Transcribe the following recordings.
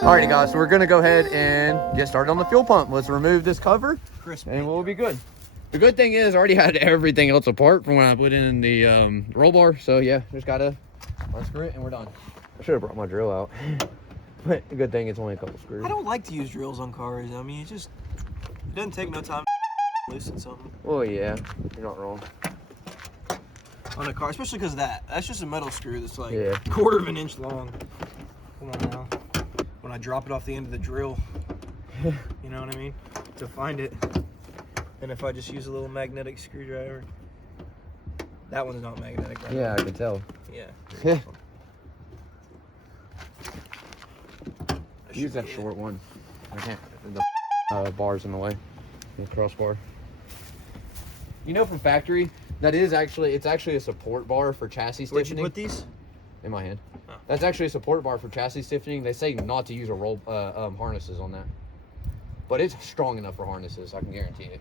Alrighty guys, so we're gonna go ahead and get started on the fuel pump. Let's remove this cover and we'll be good. The good thing is I already had everything else apart from when I put in the roll bar. So yeah, just gotta unscrew it and we're done. I should have brought my drill out. But the good thing it's only a couple screws. I don't like to use drills on cars. I mean, it doesn't take no time to loosen something. Oh yeah, you're not wrong. On a car, especially because that's just a metal screw that's like Yeah. a quarter of an inch long. Come on now. When I drop it off the end of the drill, you know what I mean? To find it. And if I just use a little magnetic screwdriver. That one's not magnetic, right? Yeah, I can tell. Yeah. Use that short one. I can't. The bar's in the way. The crossbar. You know, from factory, it's actually a support bar for chassis stiffening. Where'd you put these? In my hand. Oh. That's actually a support bar for chassis stiffening. They say not to use a roll harnesses on that, but it's strong enough for harnesses. I can guarantee it.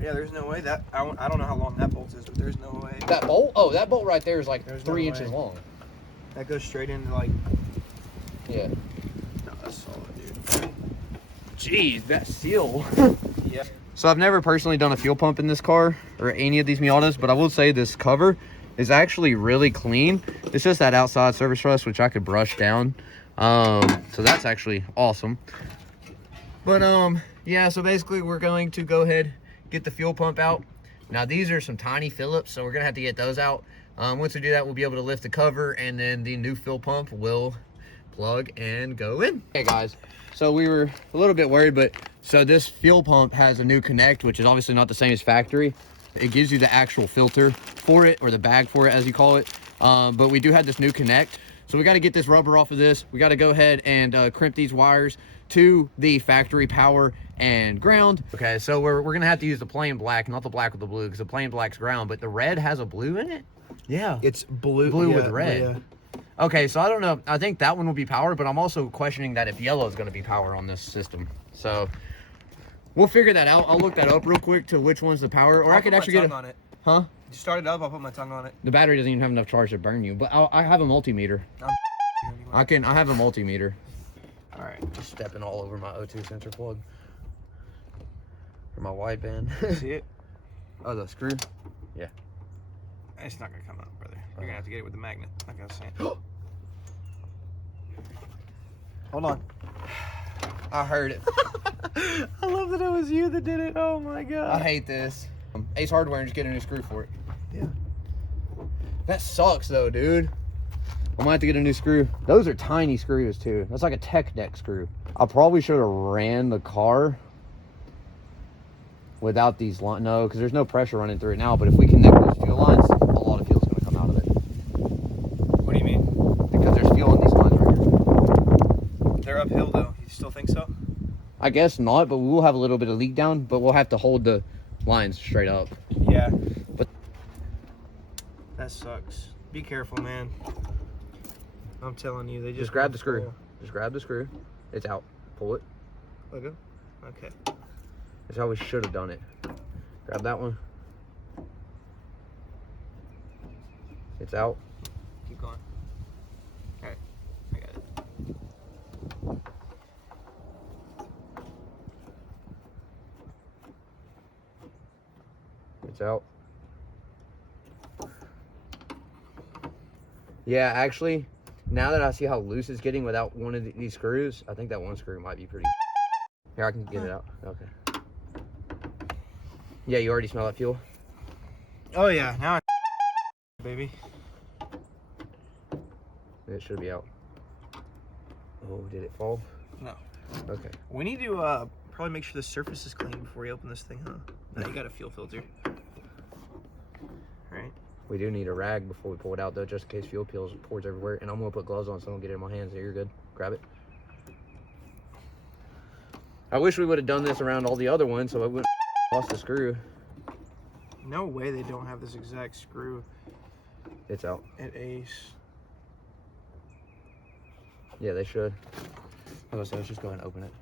Yeah, there's no way that I don't know how long that bolt is, but there's no way. That bolt? Oh, that bolt right there is like There's 3 no inches way. long. That goes straight into like. Yeah. No, that's solid, dude. Jeez, that seal. Yeah. So I've never personally done a fuel pump in this car or any of these Miatas, but I will say this cover is actually really clean. It's just that outside surface rust, which I could brush down. So that's actually awesome. But yeah, so basically we're going to go ahead, get the fuel pump out. Now these are some tiny Phillips, so we're gonna have to get those out. Once we do that, we'll be able to lift the cover and then the new fuel pump will plug and go in. Hey guys, so we were a little bit worried, but so this fuel pump has a new connect, which is obviously not the same as factory. It gives you the actual filter for it, or the bag for it as you call it. But we do have this new connect. So we got to get this rubber off of this. We got to go ahead and crimp these wires to the factory power and ground. Okay, so we're gonna have to use the plain black, not the black with the blue, because the plain black's ground, but the red has a blue in it. Yeah, It's blue with red. Yeah. Okay, so I don't know. I think that one will be power, but I'm also questioning that if yellow is going to be power on this system. So we'll figure that out. I'll look that up real quick to which one's the power, or I could actually get it on it. Huh? You start it up, I'll put my tongue on it. The battery doesn't even have enough charge to burn you, but I have a multimeter. I have a multimeter. All right. Just stepping all over my O2 sensor plug for my wideband. See it? Oh, the screw? Yeah. It's not gonna come out, brother. You're gonna have to get it with the magnet, like I was saying. Hold on. I heard it. I love that it was you that did it. Oh my god. I hate this. Ace Hardware and just get a new screw for it. Yeah. That sucks though, dude. I might have to get a new screw. Those are tiny screws too. That's like a tech deck screw. I probably should have ran the car without these lines. No, because there's no pressure running through it now. But if we connect those fuel lines, a lot of fuel's going to come out of it. What do you mean? Because there's fuel in these lines right here. They're uphill though. You still think so? I guess not, but we'll have a little bit of leak down, but we'll have to hold the lines straight up. Yeah. But that sucks. Be careful, man. I'm telling you, they just grab the screw. Just grab the screw. It's out. Pull it. Okay. Okay. That's how we should have done it. Grab that one. It's out. Keep going. All right. I got it. It's out. Yeah, actually, now that I see how loose it's getting without one of these screws, I think that one screw might be pretty. Here, I can get it out. Okay. Yeah, you already smell that fuel? Oh yeah, now I baby. It should be out. Oh, did it fall? No. Okay. We need to probably make sure the surface is clean before you open this thing, huh? Now you got a fuel filter. Right? We do need a rag before we pull it out though, just in case fuel pours everywhere. And I'm gonna put gloves on so I don't get it in my hands. So you're good. Grab it. I wish we would have done this around all the other ones so I wouldn't lost the screw. No way they don't have this exact screw It's out. at Ace. Yeah, they should. Okay, so let's just go ahead and open it.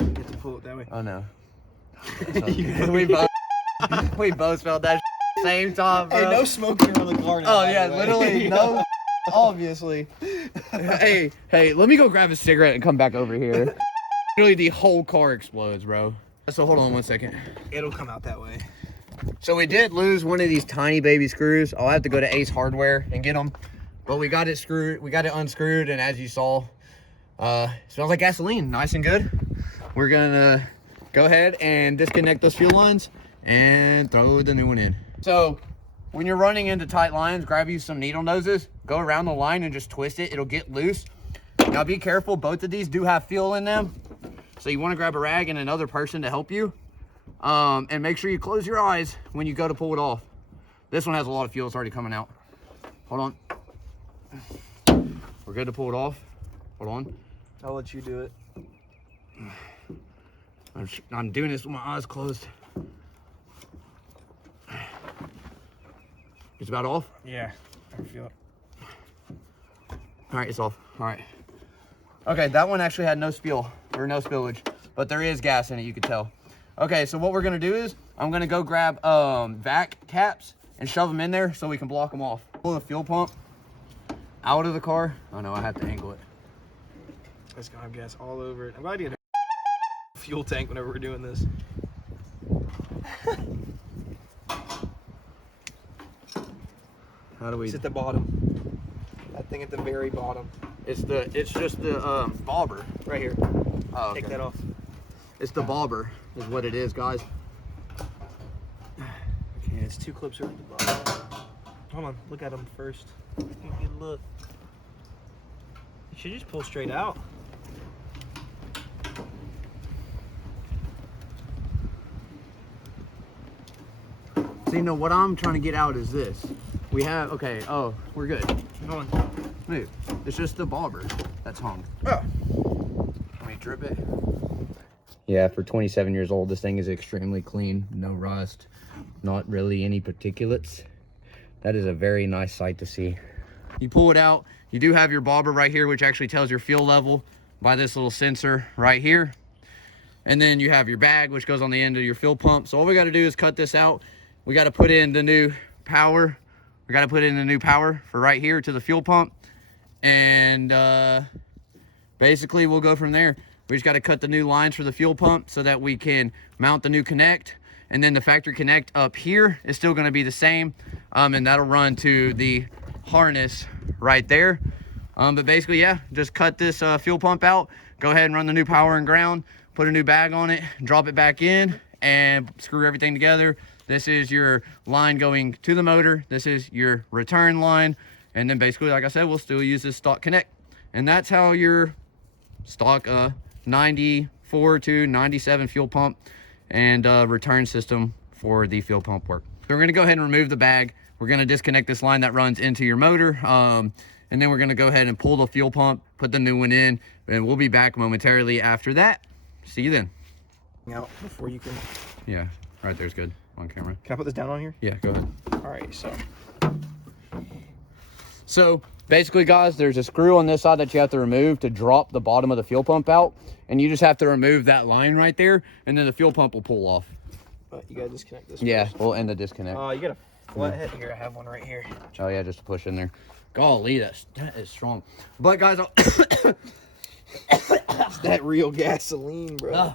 You have to pull it that way. Oh no. we both smelled that same time, bro. Hey, no smoking around the car now. Oh yeah, literally no Obviously. Hey, let me go grab a cigarette and come back over here. Literally, the whole car explodes, bro. So hold on 1 second. It'll come out that way. So we did lose one of these tiny baby screws. I'll have to go to Ace Hardware and get them. But we got it screwed. We got it unscrewed, and as you saw, smells like gasoline. Nice and good. We're gonna go ahead and disconnect those fuel lines and throw the new one in. So when you're running into tight lines, grab you some needle noses, go around the line and just twist it. It'll get loose. Now be careful. Both of these do have fuel in them. So you want to grab a rag and another person to help you. And make sure you close your eyes when you go to pull it off. This one has a lot of fuel. It's already coming out. Hold on. We're good to pull it off. Hold on. I'll let you do it. I'm doing this with my eyes closed. It's about off? Yeah, I can feel it. All right, it's off. All right. Okay, that one actually had no spill, or no spillage, but there is gas in it, you can tell. Okay, so what we're gonna do is, I'm gonna go grab vac caps and shove them in there so we can block them off. Pull the fuel pump out of the car. Oh no, I have to angle it. It's gonna have gas all over it. I'm glad you had a fuel tank whenever we're doing this. How do we? It's at the bottom. That thing at the very bottom. It's just the bobber. Right here. Oh, okay. Take that off. It's the bobber, is what it is, guys. Okay, it's 2 clips over the bottom. Hold on, look at them first. Good look. It should just pull straight out. So you know what I'm trying to get out is this. We have, okay, oh, we're good. Hold on. Move. It's just the bobber that's hung. Oh. Let me drip it. Yeah, for 27 years old, this thing is extremely clean. No rust, not really any particulates. That is a very nice sight to see. You pull it out. You do have your bobber right here, which actually tells your fuel level by this little sensor right here. And then you have your bag, which goes on the end of your fuel pump. So all we got to do is cut this out. We got to put in the new power. We got to put in the new power for right here to the fuel pump. And basically we'll go from there. We just got to cut the new lines for the fuel pump so that we can mount the new connect. And then the factory connect up here is still going to be the same. And that'll run to the harness right there. But basically, yeah, just cut this fuel pump out. Go ahead and run the new power and ground. Put a new bag on it. Drop it back in and screw everything together. This is your line going to the motor. This is your return line. And then basically, like I said, we'll still use this stock connect. And that's how your stock 94 to 97 fuel pump and return system for the fuel pump work. So we're gonna go ahead and remove the bag. We're gonna disconnect this line that runs into your motor. And then we're gonna go ahead and pull the fuel pump, put the new one in, and we'll be back momentarily after that. See you then. Out before you can. Yeah, right there's good on camera. Can I put this down on here? Yeah, go ahead. All right, So basically, guys, there's a screw on this side that you have to remove to drop the bottom of the fuel pump out. And you just have to remove that line right there, and then the fuel pump will pull off. But you gotta disconnect this. Yeah, first. we'll end the disconnect. You got a flathead here. I have one right here. Oh yeah, just to push in there. Golly, that is strong. But guys, It's that real gasoline, bro.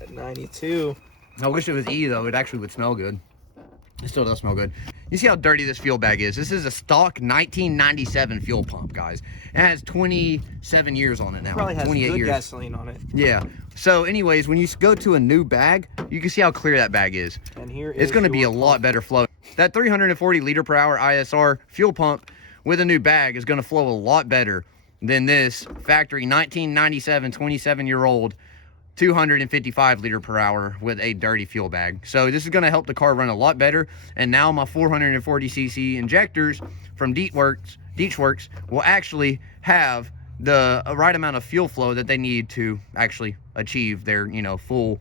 At 92. I wish it was E though. It actually would smell good. It still does smell good. You see how dirty this fuel bag is? This is a stock 1997 fuel pump, guys. It has 27 years on it now. Probably has 28 good years. gasoline on it. Yeah. So anyways, when you go to a new bag, you can see how clear that bag is. And here It's going to be a lot better flow. That 340 liter per hour ISR fuel pump with a new bag is going to flow a lot better than this factory 1997 27-year-old 255 liter per hour with a dirty fuel bag. So this is going to help the car run a lot better. And now my 440cc injectors from Deechworks will actually have the right amount of fuel flow that they need to actually achieve their, you know, full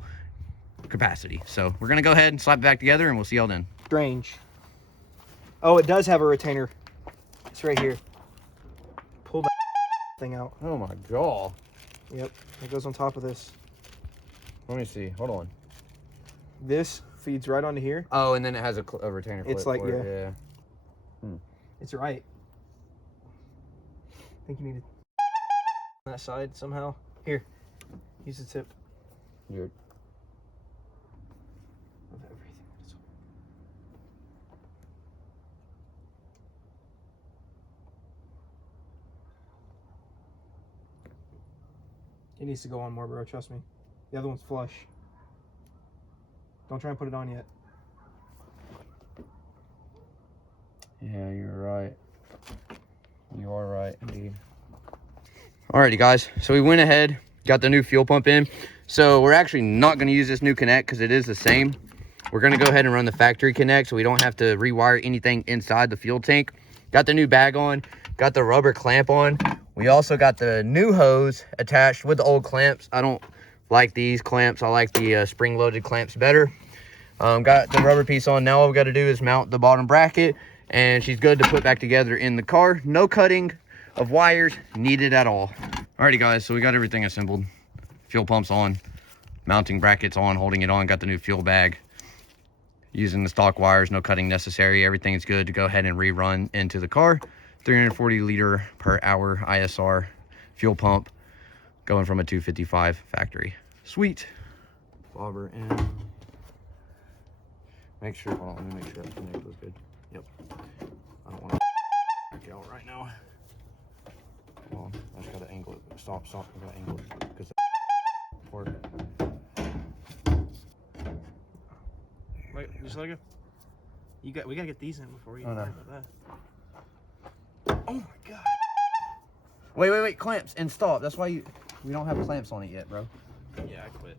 capacity. So we're going to go ahead and slap it back together and we'll see y'all then. Strange. Oh, it does have a retainer. It's right here. Pull that thing out. Oh my God. Yep, it goes on top of this. Let me see. Hold on. This feeds right onto here. Oh, and then it has a retainer clip. It's like, for it. It's right. think you need to on that side somehow. Here, use the tip. Weird. Of everything. It needs to go on more, bro. Trust me. The other one's flush. Don't try and put it on yet. Yeah, you're right. You are right, indeed. Alrighty, guys. So we went ahead, got the new fuel pump in. So we're actually not going to use this new connect because it is the same. We're going to go ahead and run the factory connect so we don't have to rewire anything inside the fuel tank. Got the new bag on, got the rubber clamp on. We also got the new hose attached with the old clamps. I don't like these clamps. I like the spring-loaded clamps better. Got the rubber piece on. Now all we got to do is mount the bottom bracket, and she's good to put back together in the car. No cutting of wires needed at all. Alrighty, guys, so we got everything assembled. Fuel pumps on, mounting brackets on, holding it on. Got the new fuel bag. Using the stock wires, no cutting necessary. Everything is good to go ahead and rerun into the car. 340 liter per hour ISR fuel pump, going from a 255 factory. Sweet. Bobber in. Make sure, hold on, let me make sure that connect was good. Yep. I don't want to back out right now. Hold on, I just gotta angle it. Stop, I gotta angle it because hard. Wait, just like it. We gotta get these in before you Oh, no. worry about that. Oh my god. Wait, clamps and stop. That's why we don't have clamps on it yet, bro. Yeah, I quit.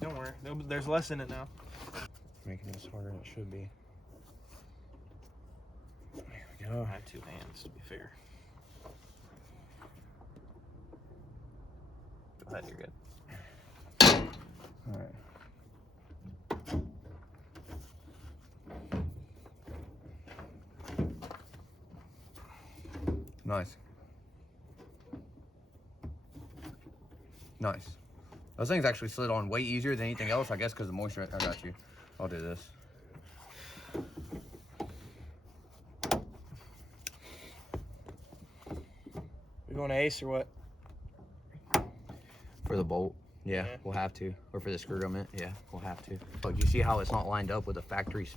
Don't worry. There's less in it now. Making this harder than it should be. There we I go. have two hands to be fair. Go ahead, you're good. All right. Nice. Nice. Those things actually slid on way easier than anything else, I guess, because the moisture. I got you. I'll do this. We going to Ace or what? For the bolt, yeah, we'll have to. Or for the screw gummit, yeah, we'll have to. But you see how it's not lined up with the factory,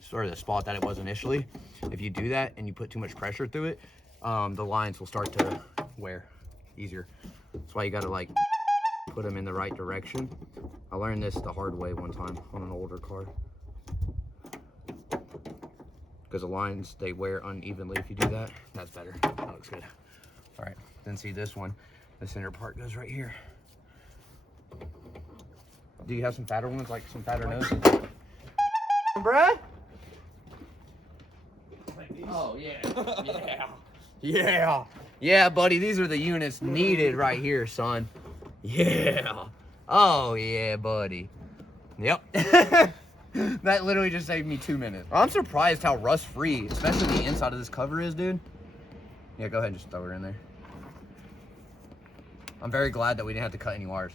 sort of the spot that it was initially? If you do that and you put too much pressure through it, the lines will start to wear easier. That's why you gotta like put them in the right direction. I learned this the hard way one time on an older car. Because the lines, they wear unevenly if you do that. That's better. That looks good. All right, then see this one. The center part goes right here. Do you have some fatter ones, like some fatter nose? Bruh? Oh, yeah. Yeah. Yeah, buddy, these are the units needed right here, son. Yeah. Oh, yeah, buddy. Yep. That literally just saved me 2 minutes. I'm surprised how rust-free, especially the inside of this cover is, dude. Yeah, go ahead and just throw her in there. I'm very glad that we didn't have to cut any wires.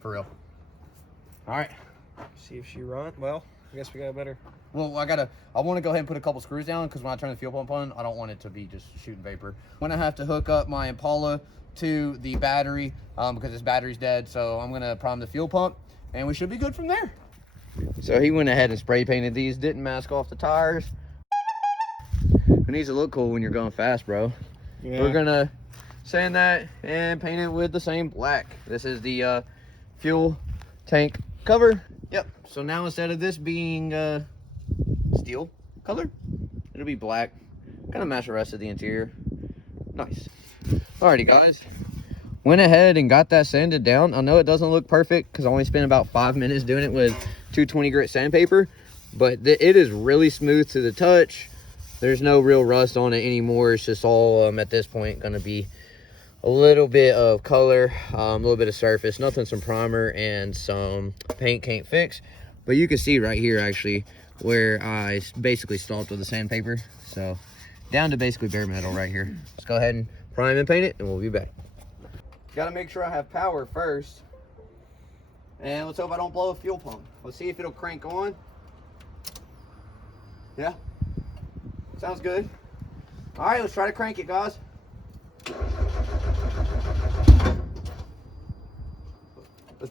For real. All right. See if she run. Well, I guess we got better. Well, I want to go ahead and put a couple screws down because when I turn the fuel pump on, I don't want it to be just shooting vapor. I'm going to have to hook up my Impala to the battery because this battery's dead. So I'm going to prime the fuel pump and we should be good from there. So he went ahead and spray painted these, didn't mask off the tires. It needs to look cool when you're going fast, bro. Yeah. We're going to sand that and paint it with the same black. This is the fuel tank cover. Yep. So now instead of this being steel color, it'll be black. Kind of match the rest of the interior. Nice. Alrighty, guys. Went ahead and got that sanded down. I know it doesn't look perfect because I only spent about 5 minutes doing it with 220 grit sandpaper, but it is really smooth to the touch. There's no real rust on it anymore. It's just all at this point going to be a little bit of color, a little bit of surface, nothing some primer and some paint can't fix. But you can see right here actually where I basically stopped with the sandpaper. So down to basically bare metal right here. Let's go ahead and prime and paint it and we'll be back. Gotta make sure I have power first. And let's hope I don't blow a fuel pump. Let's see if it'll crank on. Yeah, sounds good. All right, let's try to crank it, guys.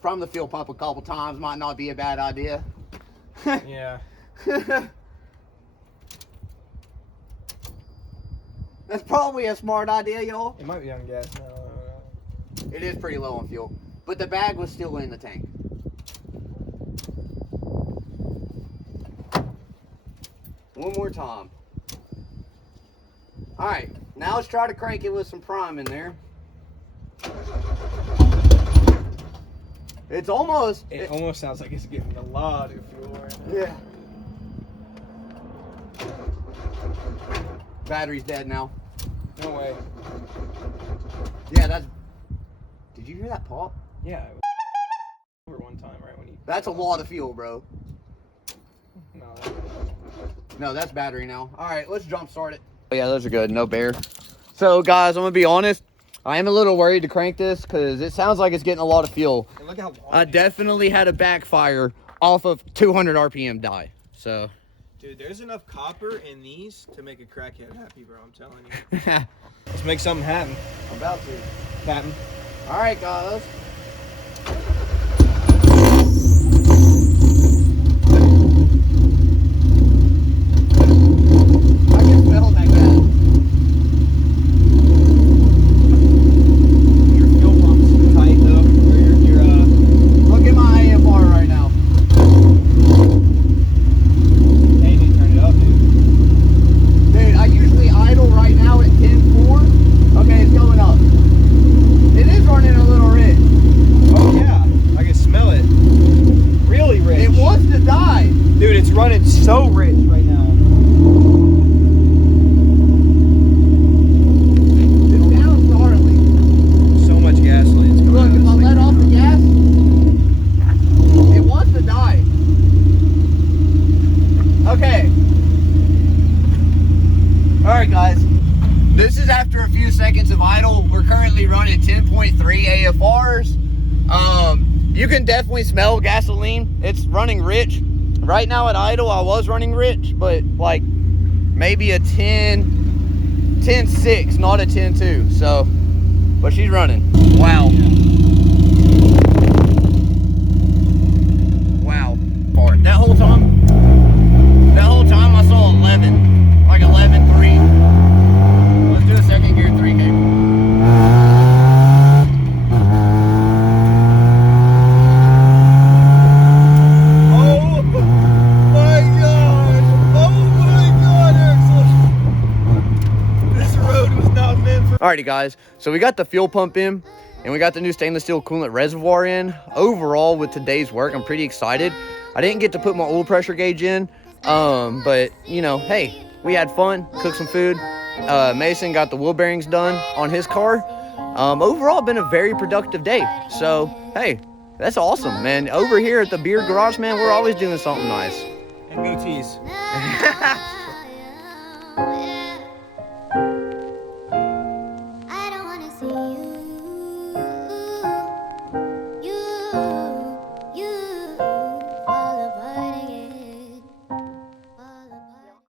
from the fuel pump a couple times might not be a bad idea. Yeah. That's probably a smart idea, y'all. It might be on gas now. It is pretty low on fuel, but the bag was still in the tank. One more time. All right, now let's try to crank it with some prime in there. It's almost. It almost sounds like it's getting a lot of fuel right now. Yeah. Battery's dead now. No way. Yeah, that's. Did you hear that pop? Yeah. It was over one time, right when you. That's a lot of fuel, bro. No. No, that's battery now. All right, let's jump start it. Oh, yeah, those are good. No bear. So, guys, I'm going to be honest. I am a little worried to crank this because it sounds like it's getting a lot of fuel. And look how long I definitely had a backfire off of 200 RPM die. So, Dude, there's enough copper in these to make a crackhead happy, bro. I'm telling you. Let's make something happen. I'm about to. Happen. All right, guys. I can smell that gas. Your fuel pump's tight though. Or your Look at my AFR right now. Hey, you need to turn it up, dude. Dude, I usually idle right now at 10.4. Okay, it's going up. It is running a little rich. Oh yeah, I can smell it. Really rich. It wants to die. Dude, it's running so rich right now. It sounds gnarly. So much gasoline's coming Look, out of if I this let thing. off the gas, it wants to die. Okay. Alright, guys. This is after a few seconds of idle. We're currently running 10.3 AFRs. You can definitely smell gasoline. It's running rich. Right now at idle, I was running rich, but like maybe a 10.6, not a 10.2. So, but she's running. Wow. Wow. Hard. That whole time I saw 11, like 11.3. Let's do a second gear 3K. Alrighty, guys, so we got the fuel pump in and we got the new stainless steel coolant reservoir in. Overall, with today's work, I'm pretty excited. I didn't get to put my oil pressure gauge in, but you know, hey, we had fun, cooked some food. Mason got the wheel bearings done on his car. Overall, been a very productive day. So, hey, that's awesome, man. Over here at the Beard Garage, man, we're always doing something nice. And goatees.